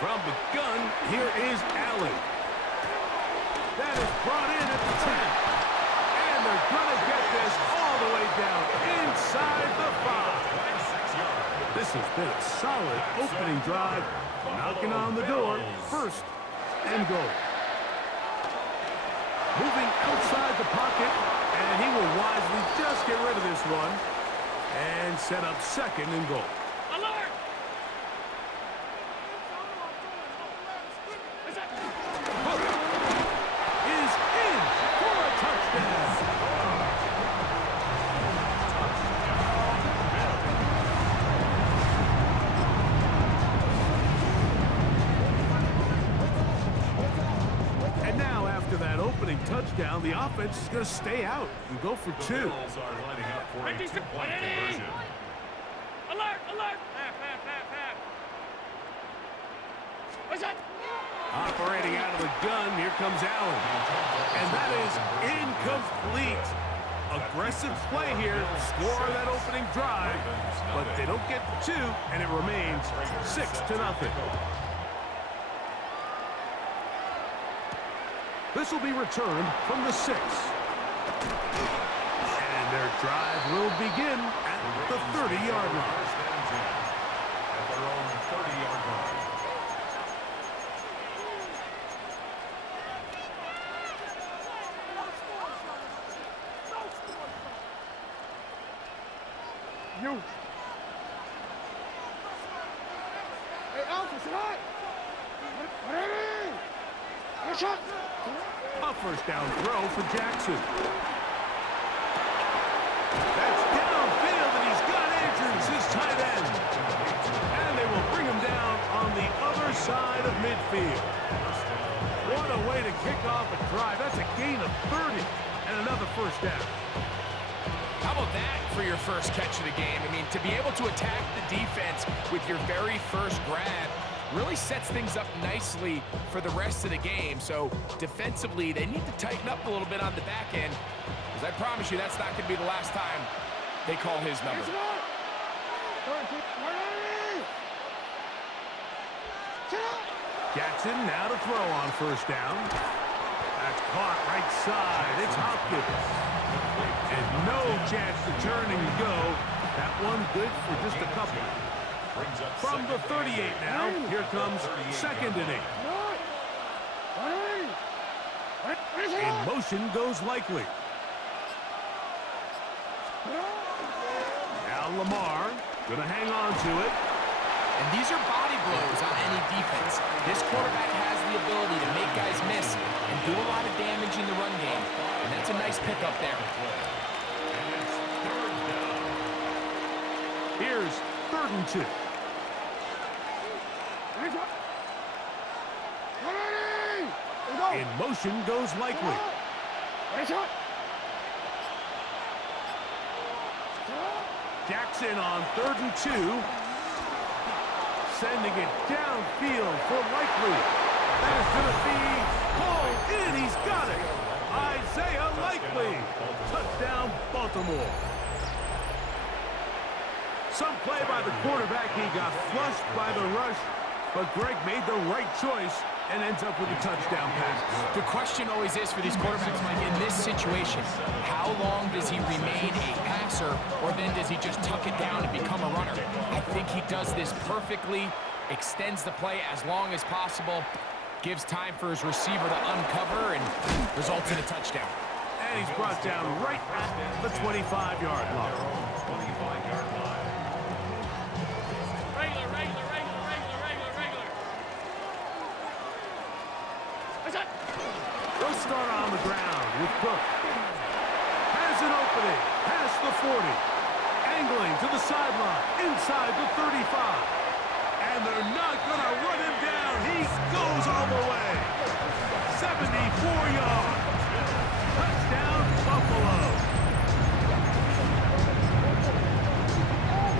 From the gun, here is Allen. That is brought in at the 10. And they're going to get this all the way down inside the 5. This has been a solid opening drive. Knocking on the door, first and goal. Moving outside the pocket, and he will wisely just get rid of this one and set up second and goal. Is in for a touchdown. And now, after that opening touchdown, the offense is going to stay out and go for 2. Operating out of the gun, here comes Allen. And that is incomplete. Aggressive play here, score that opening drive, but they don't get the 2, and it remains 6-0. This will be returned from the 6. And their drive will begin at the 30-yard line. At their own 30-yard line. Hey, Alpha, sit high! A first down throw for Jackson. That's downfield, and he's got Andrews, his tight end. And they will bring him down on the other side of midfield. What a way to kick off a drive. That's a gain of 30 and another first down. How about that for your first catch of the game? I mean, to be able to attack the defense with your very first grab really sets things up nicely for the rest of the game. So defensively, they need to tighten up a little bit on the back end, because I promise you that's not going to be the last time they call his number. Jackson now to throw on first down. That's caught right side. It's Hopkins. And no chance to turn and go. That one good for just a couple. From the 38 now, here comes second and 8. In motion goes Likely. Now Lamar gonna hang on to it. And these are body blows on any defense. This quarterback has the ability to make guys miss and do a lot of damage in the run game. And that's a nice pickup there. Here's 3rd and 2. In motion goes Likely. Jackson on 3rd and 2. Sending it downfield for Likely. That is going to be pulled in. He's got it. Isaiah Likely. Touchdown, Baltimore. Some play by the quarterback. He got flushed by the rush, but Greg made the right choice and ends up with a touchdown pass. The question always is for these quarterbacks, Mike, in this situation, how long does he remain a passer, or then does he just tuck it down and become a runner? I think he does this perfectly, extends the play as long as possible, gives time for his receiver to uncover, and results in a touchdown. And he's brought down right at the 25-yard line. They'll start on the ground with Cook. Has an opening, past the 40. Angling to the sideline, inside the 35. And they're not going to run him down. He goes all the way. 74 yards. Touchdown, Buffalo.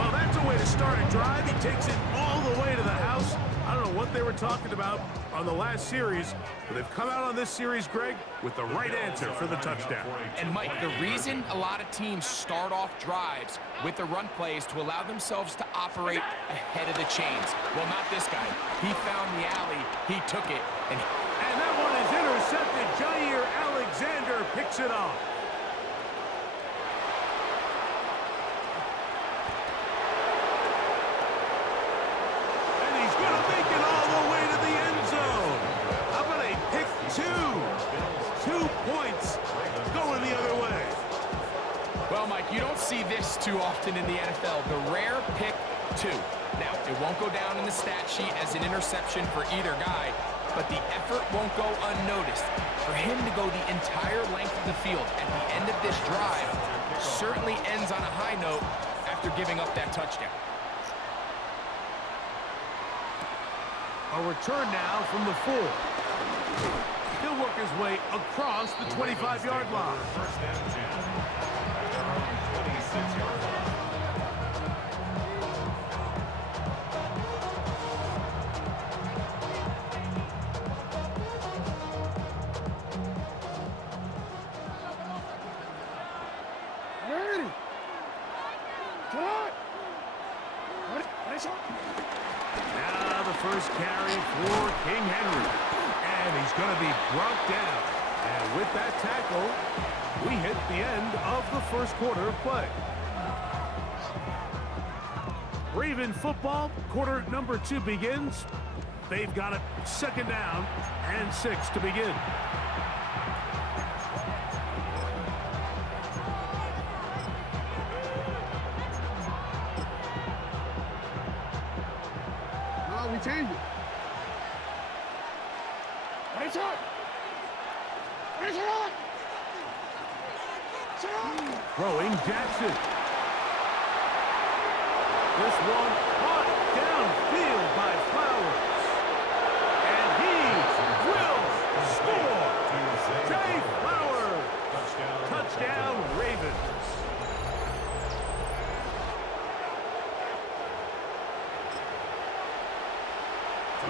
Well, that's a way to start a drive. He takes it all the way to the house. I don't know what they were talking about on the last series, but they've come out on this series, Greg, with the right answer for the touchdown. And, Mike, the reason a lot of teams start off drives with the run play is to allow themselves to operate ahead of the chains. Well, not this guy. He found the alley, he took it, and that one is intercepted. Jair Alexander picks it off. And he's going to make it all the way to the end zone. How about a pick two? 2 points going the other way. well, Mike, you don't see this too often in the NFL. The rare pick two. Now, it won't go down in the stat sheet as an interception for either guy, but the effort won't go unnoticed. For him to go the entire length of the field at the end of this drive certainly ends on a high note after giving up that touchdown. A return now from the 4. He'll work his way across the 25-yard line. First and 10 at their own 26-yard line. Now the first carry for King Henry. And he's going to be brought down. And with that tackle, we hit the end of the first quarter of play. Raven football, quarter number 2 begins. They've got it 2nd down and 6 to begin. We change it. Race on. Race on. Throwing Jackson. This one caught downfield by Flowers. And he will score. Jay Flowers. Touchdown Ravens.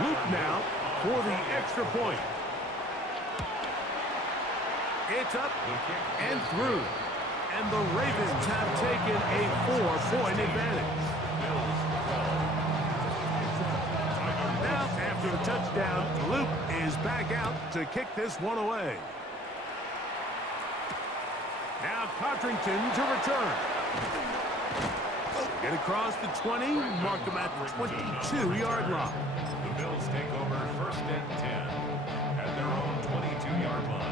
Luke now for the extra point. It's up and through. And the Ravens have taken a 4-point advantage. Now, after the touchdown, Luke is back out to kick this one away. Now Codrington to return. Get across the 20, mark them at the 22-yard line. The Bills take over 1st and 10 at their own 22-yard line.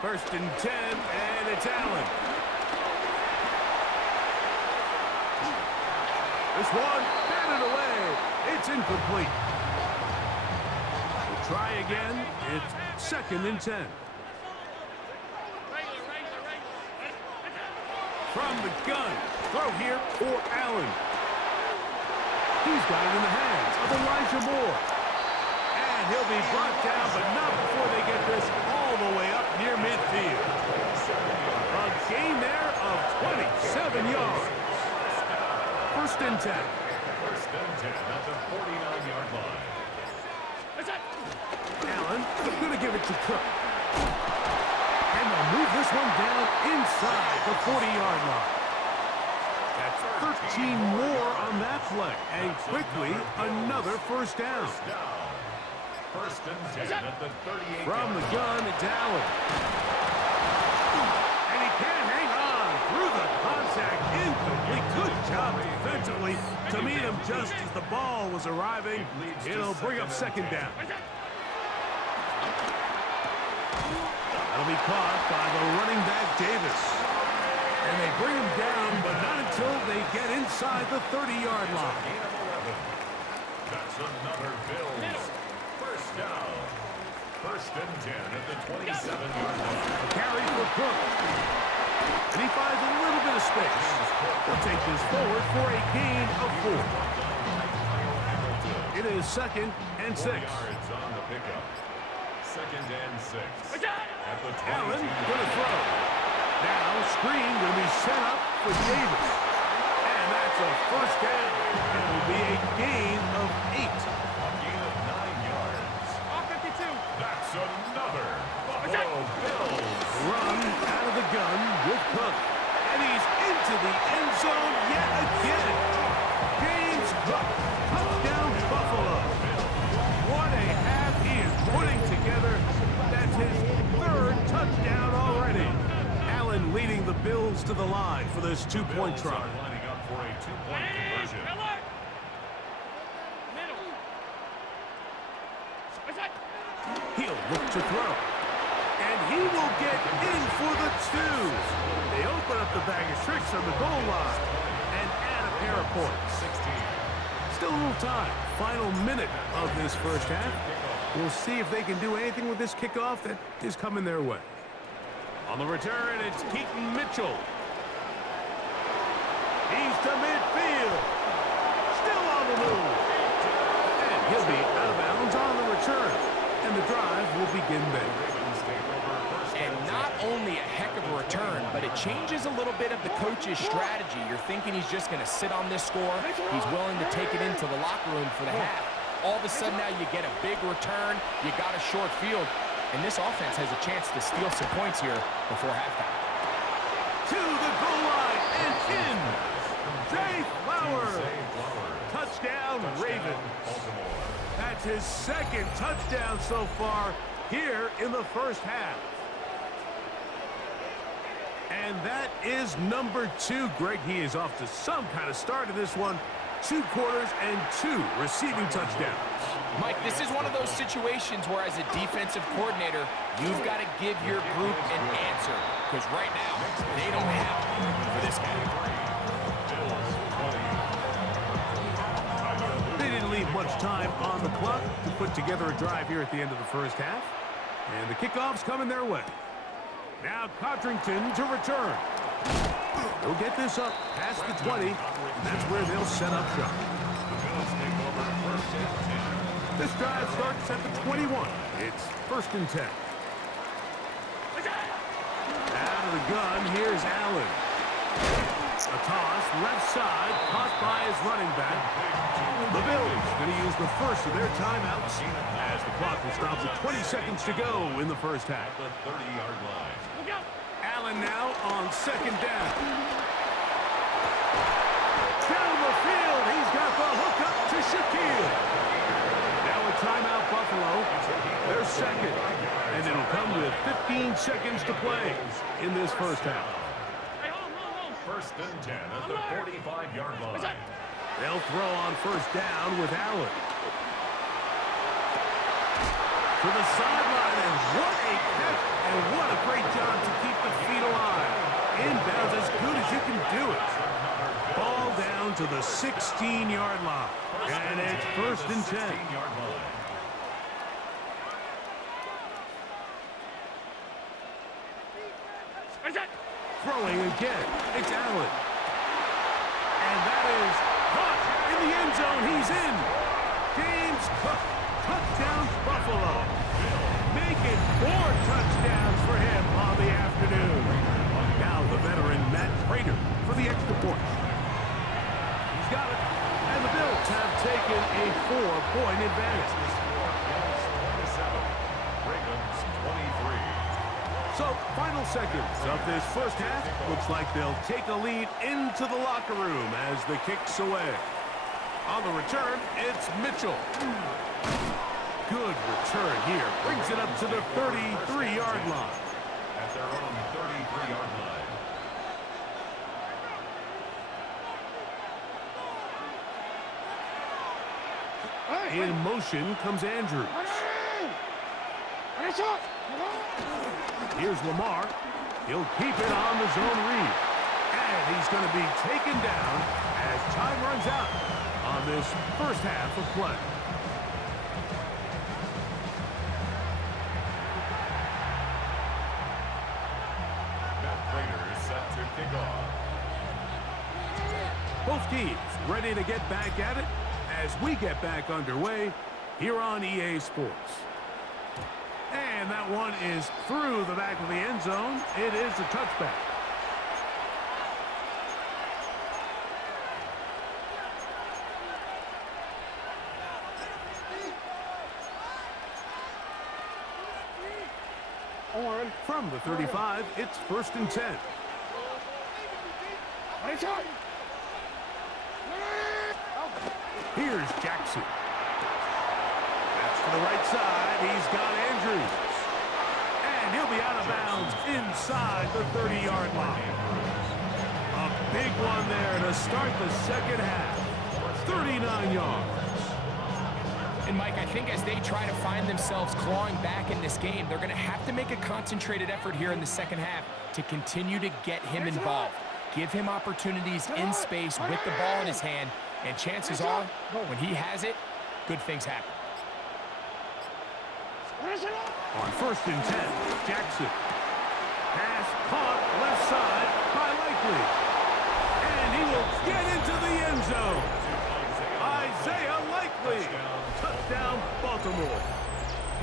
First and 10, and it's Allen. This one, batted away. It's incomplete. We'll try again. It's 2nd and 10. From the gun, throw here for Allen. He's got it in the hands of Elijah Moore. And he'll be brought down, but not before they get this all the way up near midfield. A gain there of 27 yards. 1st and 10. 1st and 10 at the 49-yard line. Allen going to give it to Cook. And they'll move this one down inside the 40-yard line. That's 13 more on that play. And quickly, another first down. 1st and 10 at the 38. From the gun, it's Allen. And he can't hang on through the contact. Incomplete. Good job defensively to meet him just as the ball was arriving. It'll bring up 2nd down. That'll be caught by the running back, Davis. And they bring him down, but not until they get inside the 30-yard line. That's another Bills. First down. 1st and 10 at the 27-yard line. Carry for Cook. And he finds a little bit of space. He'll take this forward for a gain of 4. It is 2nd and 6. 4 yards on the pickup. 2nd and 6. At the 22. Allen going to throw. Now screen will be set up for Davis. And that's a first down. It will be a gain of 8. A gain of 9 yards. All 52. That's another Buffalo Bills. Run out of the gun with Cook. And he's into the end zone yet again. James Cook, touchdown Buffalo. What a half he is putting together. That's his 3rd touchdown already. Allen leading the Bills to the line for this 2-point Bills try. are lining up for a 2-point conversion. He'll look to throw. And he will get in for the 2. They open up the bag of tricks on the goal line and add a pair of points. 16. Still a little time. Final minute of this first half. We'll see if they can do anything with this kickoff that is coming their way. On the return, it's Keaton Mitchell. He's to midfield. Still on the move. And he'll be out of bounds on the return. And the drive will begin there. And not only a heck of a return, but it changes a little bit of the coach's strategy. You're thinking he's just going to sit on this score. He's willing to take it into the locker room for the half. All of a sudden now you get a big return. You got a short field. And this offense has a chance to steal some points here before halftime. To the goal line and in. Zay Flowers. Touchdown, Ravens. That's his 2nd touchdown so far here in the first half. And that is number 2. Greg, he is off to some kind of start in this one. 2 quarters and 2 receiving touchdowns. Mike, this is one of those situations where as a defensive coordinator, you've got to give your group an answer. Because right now, they don't have one for this guy. They didn't leave much time on the clock to put together a drive here at the end of the first half. And the kickoff's coming their way. Now Codrington to return. They'll get this up past the 20. And that's where they'll set up shop. This drive starts at the 21. It's 1st and 10. Out of the gun, here's Allen. A toss, left side, caught by his running back. The Bills going to use the first of their timeouts as the clock will stop with 20 seconds to go in the first half. The 30-yard line. Allen now on 2nd down. Down the field, he's got the hook up to Shaquille. Now a timeout, Buffalo. They're 2nd, and it'll come with 15 seconds to play in this first half. 1st and 10 at the 45-yard line. They'll throw on 1st down with Allen. To the sideline, and what a catch, and what a great job to keep the feet alive. Inbounds as good as you can do it. Ball down to the 16-yard line, and it's 1st and 10. Throwing again, it's Allen. And that is caught in the end zone. He's in. James Cook, touchdown Buffalo. Make it 4 touchdowns for him on the afternoon. Now the veteran Matt Prater for the extra point. He's got it. And the Bills have taken a 4-point advantage. So, final seconds of this first half. Looks like they'll take a lead into the locker room as the kick's away. On the return, it's Mitchell. Good return here. Brings it up to the 33-yard line. At their own 33-yard line. In motion comes Andrews. Here's Lamar. He'll keep it on the zone read. And he's going to be taken down as time runs out on this first half of play. Matt Prater is set to kick off. Both teams ready to get back at it as we get back underway here on EA Sports. And that one is through the back of the end zone. It is a touchback. From the 35, it's 1st and 10. Here's Jackson. That's to the right side. He's got Andrews. And he'll be out of bounds inside the 30-yard line. A big one there to start the second half. 39 yards. And, Mike, I think as they try to find themselves clawing back in this game, they're going to have to make a concentrated effort here in the second half to continue to get him involved. Give him opportunities in space with the ball in his hand, and chances are, when he has it, good things happen. On 1st and 10, Jackson. Pass caught left side by Likely. And he will get into the end zone. Isaiah Likely. Touchdown, Baltimore.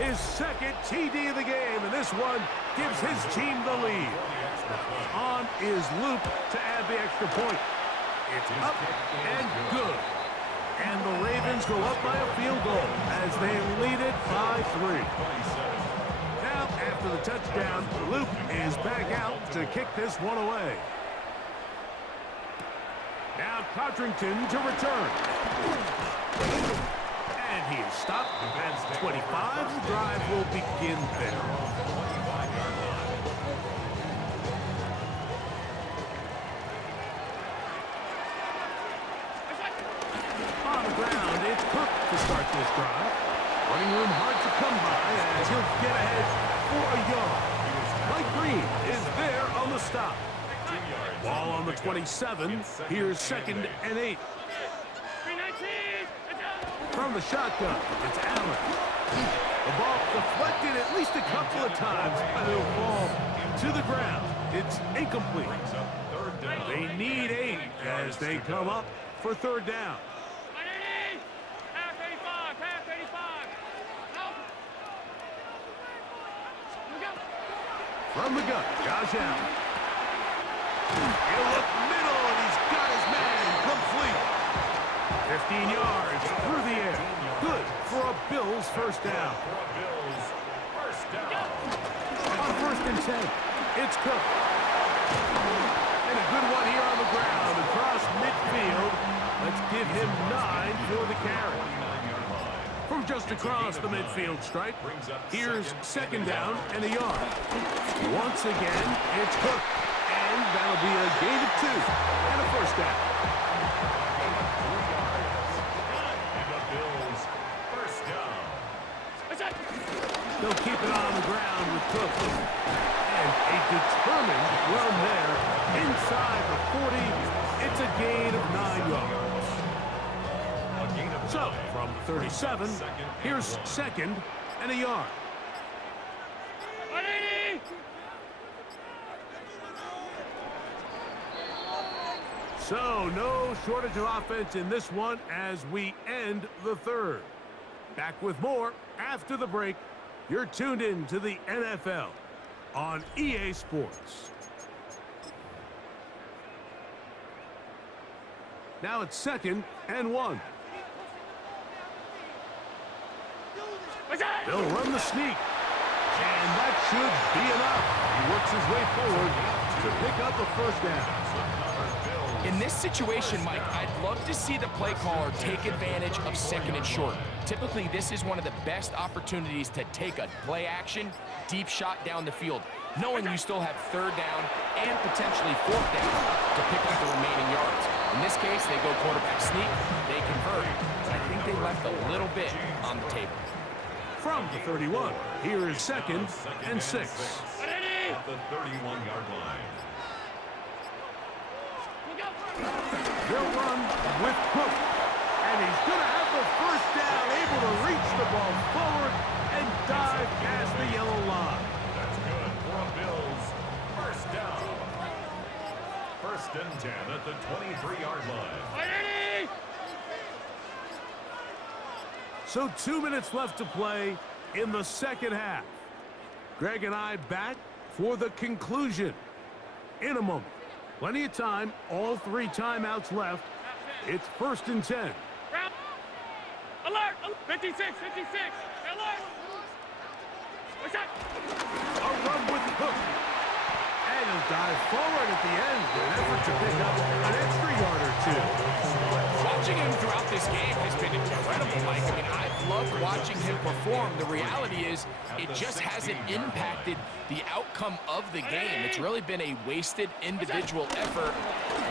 His second TD of the game, and this one gives his team the lead. On is Luke to add the extra point. It's up and good. And the Ravens go up by a field goal as they lead it by 3. Now, after the touchdown, Luke is back out to kick this one away. Now Codrington to return. And he is stopped at 25. The drive will begin there. On the ground, it's Cook to start this drive. Running room hard to come by as he'll get ahead for a yard. Mike Green is there on the stop. Ball on the 27. Here's 2nd and 8. From the shotgun, it's Allen. The ball deflected at least a couple of times, but it'll fall to the ground. It's incomplete. They need 8 as they come up for 3rd down. From the gun, Josh Allen. He'll look middle, and he's got his man complete. 15 yards through the air. Good for a Bills first down. On 1st and 10, it's Cook. And a good one here on the ground across midfield. Let's give him 9 for the carry. From just across the midfield stripe, here's 2nd down and a yard. Once again, it's Cook. And that'll be a gain of 2 and a first down. They'll keep it on the ground with Cook. And a determined run there inside the 40. It's a gain of 9 yards. So, from the 37, here's 2nd and a yard. So, no shortage of offense in this one as we end the 3rd. Back with more after the break. You're tuned in to the NFL on EA Sports. Now it's 2nd and 1. They'll run the sneak. And that should be enough. He works his way forward to pick up a first down. In this situation, Mike, I'd love to see the play caller take advantage of 2nd and short. Typically, this is one of the best opportunities to take a play action, deep shot down the field, knowing you still have 3rd down and potentially 4th down to pick up the remaining yards. In this case, they go quarterback sneak, they convert. I think they left a little bit on the table. From the 31, here is 2nd and 6. At the 31-yard line. They'll run with Cook. And he's going to have the first down, able to reach the ball forward and dive past the yellow line. That's good for a Bills first down. 1st and 10 at the 23-yard line. So 2 minutes left to play in the second half. Greg and I back for the conclusion in a moment. Plenty of time, all 3 timeouts left. It's 1st and 10. Alert! 56, 56, alert! What's that? A run dive forward at the end in an effort to pick up an extra yard or two. Watching him throughout this game has been incredible, Mike. I mean, I've loved watching him perform. The reality is it just hasn't impacted the outcome of the game. It's really been a wasted individual effort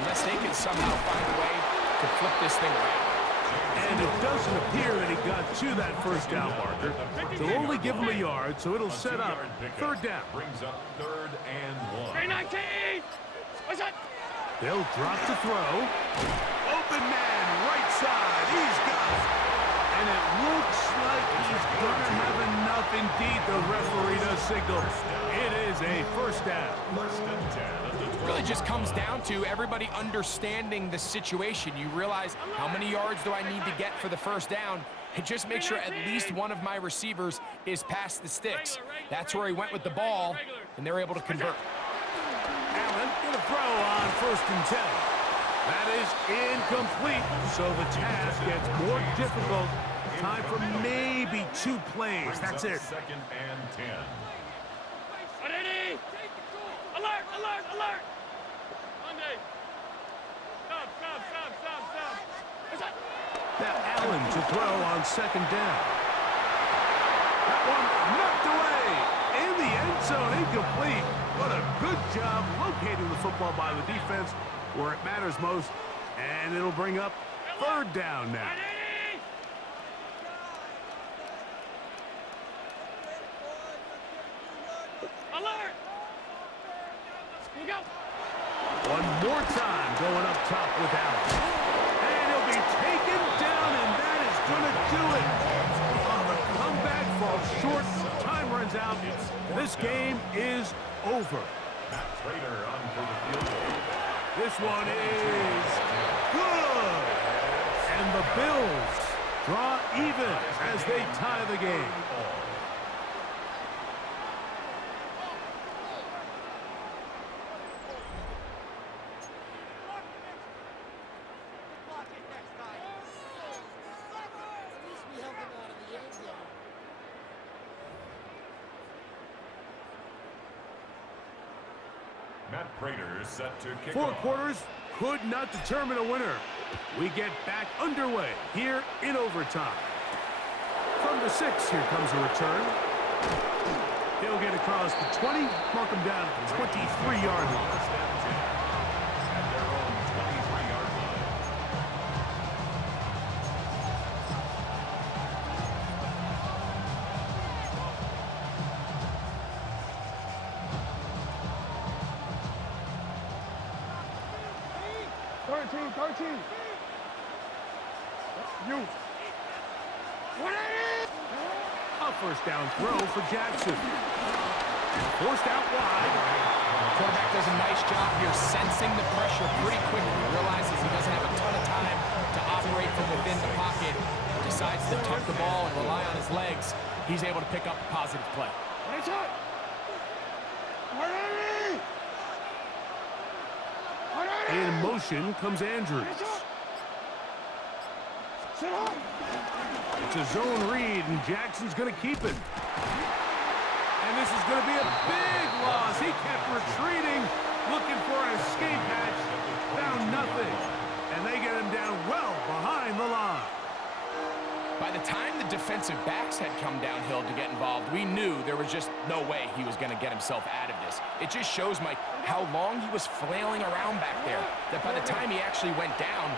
unless they can somehow find a way to flip this thing around. And it doesn't appear that he got to that first down marker. They'll only give him a yard, so it'll set up third down. Brings up 3rd and 1. 319! What's that? They'll drop to throw. Open man, right side. He's got it. And it looks like he's going to have enough indeed. The referee does signal. It is a first down. 1st and 10 at the 12. Really just comes down to everybody understanding the situation. You realize how many yards do I need to get for the first down, and just make sure at least one of my receivers is past the sticks. That's where he went with the ball, and they're able to convert. Allen going to throw on 1st and 10. That is incomplete, so the task gets more difficult. Time for maybe 2 plays. That's it. 2nd and 10. Alert! Alert! Alert! Monday! Stop! Stop! Stop! Stop! Stop! What's that? Now Allen to throw on 2nd down. That one knocked away. In the end zone, incomplete. What a good job locating the football by the defense where it matters most. And it'll bring up 3rd down now. Alert! Here you go. One more time going up top with Allen. And he'll be taken down, and that is going to do it. Oh, the comeback falls short. Time runs out. This game is over. Matt Prater on for the field goal. This one is good. And the Bills draw even as they tie the game. Matt Prater set to kick 4 off. quarters could not determine a winner. We get back underway here in overtime. From the 6, here comes a return. He'll get across the 20, mark him down at the 23-yard line. 1st and 10 at their own 23-yard line. A first down throw for Jackson. Forced out wide. Quarterback does a nice job here sensing the pressure pretty quickly. Realizes he doesn't have a ton of time to operate from within the pocket. Decides to tuck the ball and rely on his legs. He's able to pick up a positive play. In motion comes Andrews. It's a zone read, and Jackson's going to keep it. And this is going to be a big loss. He kept retreating, looking for an escape hatch. Found nothing. And they get him down well behind the line. By the time the defensive backs had come downhill to get involved, we knew there was just no way he was going to get himself out of this. It just shows, Mike, how long he was flailing around back there, that by the time he actually went down,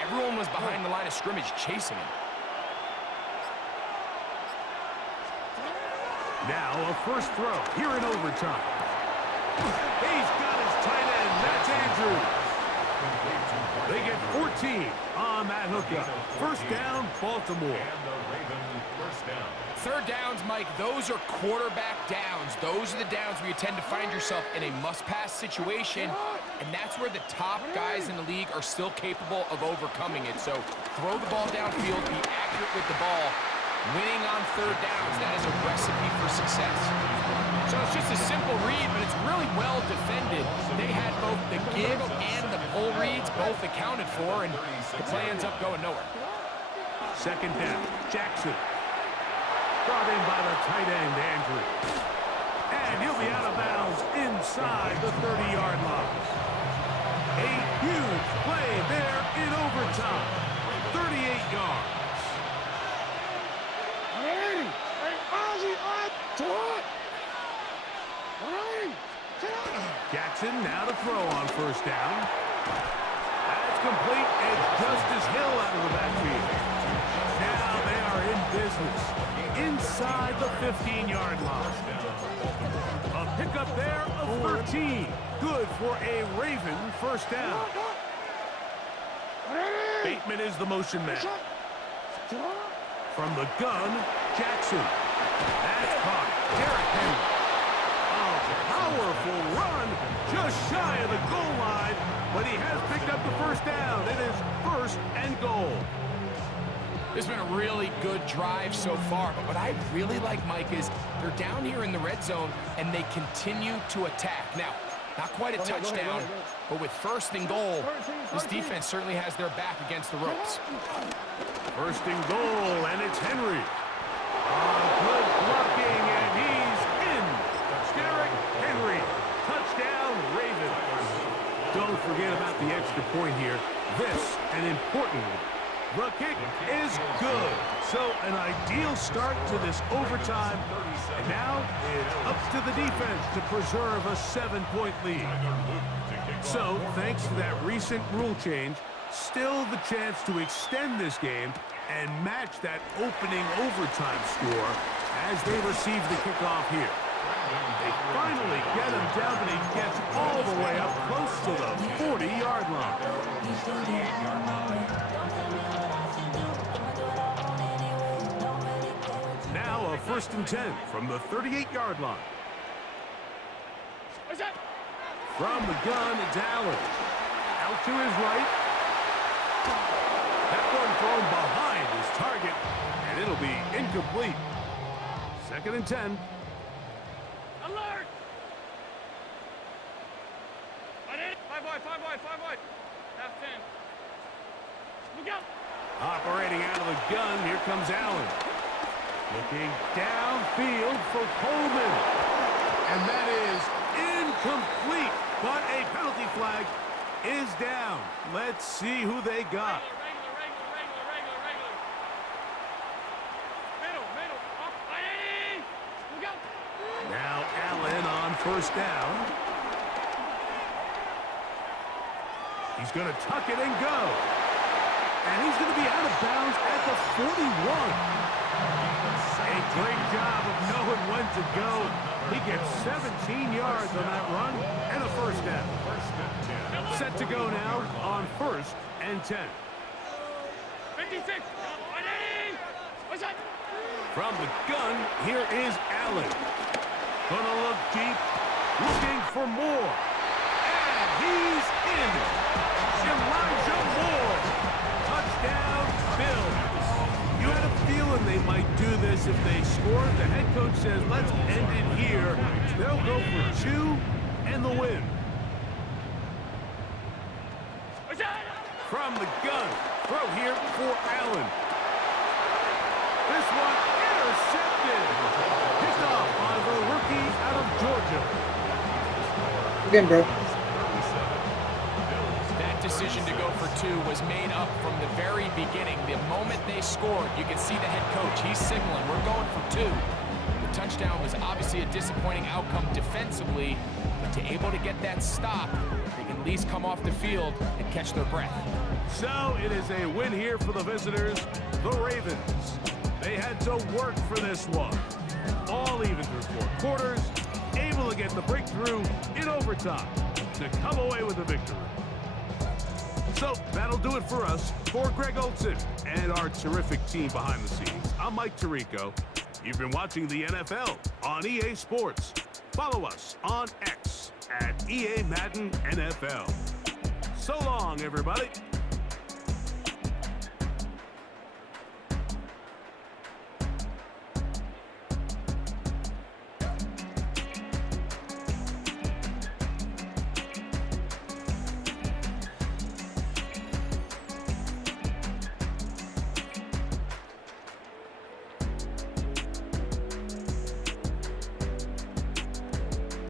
everyone was behind the line of scrimmage chasing him. Now a first throw here in overtime. He's got his tight end. That's Andrews. They get 14 on that hookup. First down, Baltimore. And the Ravens first down. Third downs, Mike, those are quarterback downs. Those are the downs where you tend to find yourself in a must-pass situation, and that's where the top guys in the league are still capable of overcoming it. So throw the ball downfield, be accurate with the ball. Winning on third downs, that is a recipe for success. So it's just a simple read, but it's really well defended. They had both the give and the pull reads both accounted for, and the play ends up going nowhere. Second down, Jackson. Brought in by the tight end, Andrews. And he'll be out of bounds inside the 30-yard line. A huge play there in overtime. 38 yards. Jackson now to throw on first down. That's complete, and Justice Hill out of the backfield. Now they are in business inside the 15-yard line. A pickup there of 13. Good for a Raven first down. Bateman is the motion man. From the gun, Jackson. That's caught. Derrick Henry. A powerful run just shy of the goal line, but he has picked up the first down. It is first and goal. This has been a really good drive so far, but what I really like, Mike, is they're down here in the red zone, and they continue to attack. Now, not quite a touchdown, but with first and goal, this defense certainly has their back against the ropes. First and goal, and it's Henry. Good blocking, and he's in. Derrick Henry. Touchdown, Ravens. Don't forget about the extra point here. This, an important one. The kick is good. So an ideal start to this overtime. And now it's up to the defense to preserve a 7-point lead. So thanks to that recent rule change, still the chance to extend this game and match that opening overtime score as they receive the kickoff here. They finally get him down, but he gets all the way up close to the 40-yard line. Now a first and 10 from the 38-yard line. From the gun, it's Allen. Out to his right. That one thrown behind his target, and it'll be incomplete. Second and 10. Alert! Five wide. Half 10. Look out! Operating out of the gun, here comes Allen. Looking downfield for Coleman. And that is incomplete, but a penalty flag is down. Let's see who they got. Regular. Middle. Up. Ready! Look out! Now Allen on first down. He's going to tuck it and go. And he's going to be out of bounds at the 41. A great job of knowing when to go. He gets 17 yards on that run and a first down. Set to go now on first and 10. 56. Ready! What's that? From the gun, here is Allen. Gonna look deep, looking for more. And he's in. Elijah Moore. Touchdown, Bills. You had a feeling they might do this if they scored. The head coach says, let's end it here. They'll go for 2 and the win. From the gun, throw here for Allen. This one intercepted. Picked off by the rookie out of Georgia. Again, bro. That decision to go for 2 was made up from the very beginning. The moment they scored, you can see the head coach. He's signaling, we're going for 2. The touchdown was obviously a disappointing outcome defensively, but to able to get that stop, they can at least come off the field and catch their breath. So it is a win here for the visitors, the Ravens. They had to work for this one. All even through 4 quarters, able to get the breakthrough in overtime to come away with a victory. So that'll do it for us. For Greg Olson and our terrific team behind the scenes, I'm Mike Tirico. You've been watching the NFL on EA Sports. Follow us on X at EA Madden NFL. So long, everybody.